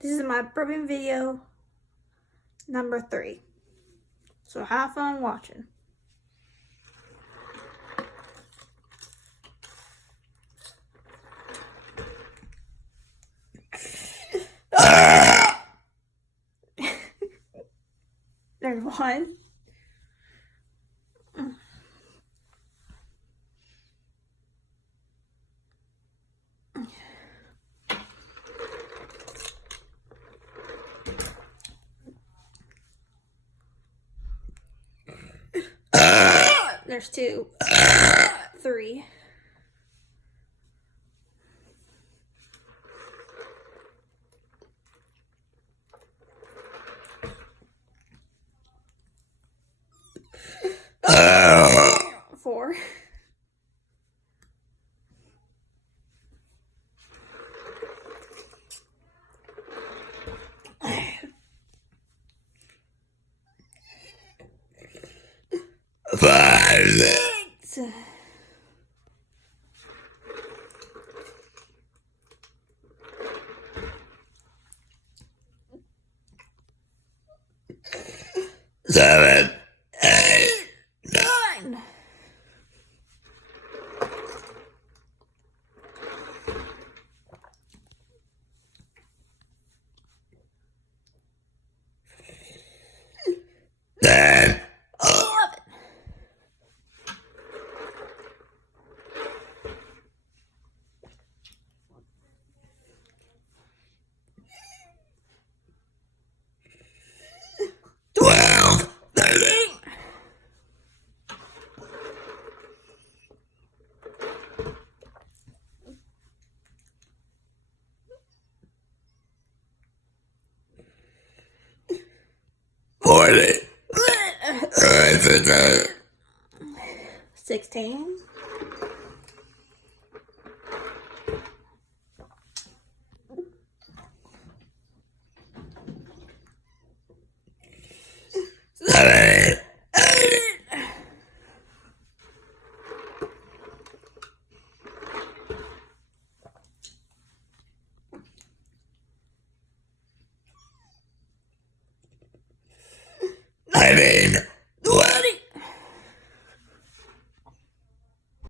This is my bourbon video number 3. So have fun watching. There's one. There's 2. 3. Four. 5. 6. 7, 8, 9. 10, 11. 12, 13, 40, 16. 7, 8, 19,